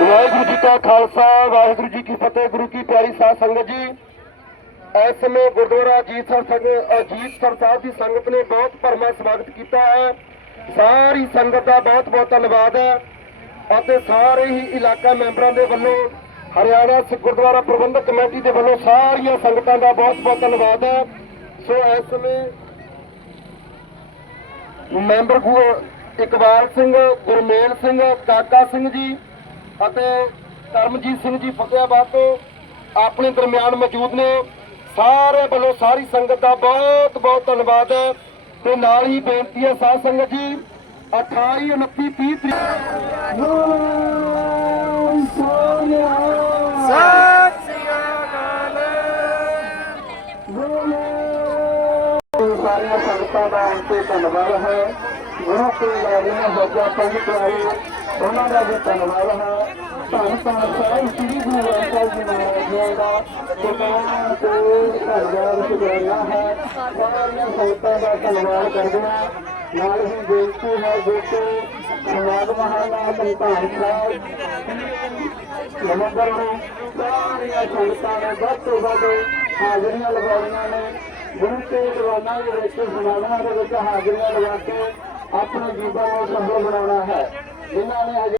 ਵਾਹਿਗੁਰੂ ਜੀ ਕਾ ਖਾਲਸਾ, ਵਾਹਿਗੁਰੂ ਜੀ ਕੀ ਫਤਿਹ, ਗੁਰੂ ਕੀ ਪਿਆਰੀ ਸਾਧ ਸੰਗਤ ਜੀ। ਇਸ ਸਮੇਂ ਗੁਰਦੁਆਰਾ ਅਜੀਤ ਸਰ ਸੰਗ, ਅਜੀਤ ਸਰ ਸਾਹਿਬ ਦੀ ਸੰਗਤ ਨੇ ਬਹੁਤ ਭਰਮਾ ਸਵਾਗਤ ਕੀਤਾ ਹੈ। ਸਾਰੀ ਸੰਗਤ ਦਾ ਬਹੁਤ ਬਹੁਤ ਧੰਨਵਾਦ ਹੈ ਅਤੇ ਸਾਰੇ ਹੀ ਇਲਾਕਾ ਮੈਂਬਰਾਂ ਦੇ ਵੱਲੋਂ, ਹਰਿਆਣਾ ਸਿੱਖ ਗੁਰਦੁਆਰਾ ਪ੍ਰਬੰਧਕ ਕਮੇਟੀ ਦੇ ਵੱਲੋਂ ਸਾਰੀਆਂ ਸੰਗਤਾਂ ਦਾ ਬਹੁਤ ਬਹੁਤ ਧੰਨਵਾਦ ਹੈ। ਸੋ ਇਸ ਸਮੇਂ ਮੈਂਬਰ ਗੁਰ ਇਕਬਾਲ ਸਿੰਘ, ਗੁਰਮੇਲ ਸਿੰਘ, ਕਾਕਾ ਸਿੰਘ ਜੀ ਅਤੇ ਕਰਮਜੀਤ ਸਿੰਘ ਜੀ ਫਤਿਆਬਾਦ ਤੋਂ ਆਪਣੇ ਦਰਮਿਆਨ ਮੌਜੂਦ ਨੇ। ਸਾਰੇ ਵੱਲੋਂ ਸਾਰੀ ਸੰਗਤ ਦਾ ਬਹੁਤ ਬਹੁਤ ਧੰਨਵਾਦ ਹੈ ਤੇ ਨਾਲ ਹੀ ਬੇਨਤੀ ਹੈ ਸਾਧ ਸੰਗਤ ਜੀ 28 29 30 ਤਰੀਕ ਸਾਰੀਆਂ ਸੰਗਤਾਂ ਦਾ ਅੰਤੇ ਧੰਨਵਾਦ ਹੈ। ਗੁਰੂ ਕੇ ਲਾਲੀਆਂ ਹੋਜਾ ਪੰਜ ਪਿਆਰੇ ਉਹਨਾਂ ਦਾ ਵੀ ਧੰਨਵਾਦ ਹੈ। ਧੰਨ ਧੰਨ ਸਾਹਿਬ ਸ੍ਰੀ ਗੁਰੂ ਗ੍ਰੰਥ ਸਾਹਿਬ ਜੀ ਮਹਾਰਾਜ ਦਾ ਕਿਰਪਾਨ ਤੇ ਧੰਨਵਾਦ ਸ਼ੁਕਰਾਨਾ ਹੈ। ਸਾਰੀਆਂ ਸੰਗਤਾਂ ਦਾ ਧੰਨਵਾਦ ਕਰਦੇ ਹਾਂ। ਨਾਲ ਹੀ ਬੇਨਤੀ ਹੈ ਜੋ ਕਿ ਸਮਾਜ ਮਹਾਨਾ ਸੰਤਾਨ ਸਾਹਿਬ ਨਮਸਕਾਰ ਨੂੰ ਸਾਰੀਆਂ ਸੰਗਤਾਂ ਨੇ ਵੱਧ ਤੋਂ ਵੱਧ ਹਾਜ਼ਰੀਆਂ ਲਗਾਉਣੀਆਂ ਨੇ। ਗੁਰੂ ਤੇ ਦੀਵਾਨਾਂ ਦੇ ਵਿੱਚ ਸਮਾਗਮਾਂ ਦੇ ਵਿੱਚ ਹਾਜ਼ਰੀਆਂ ਲਗਾ ਕੇ ਆਪਣੇ ਜੀਵਨ ਨੂੰ ਸਫਲ ਬਣਾਉਣਾ ਹੈ। ਜਿਨ੍ਹਾਂ ਨੇ ਹਜੇ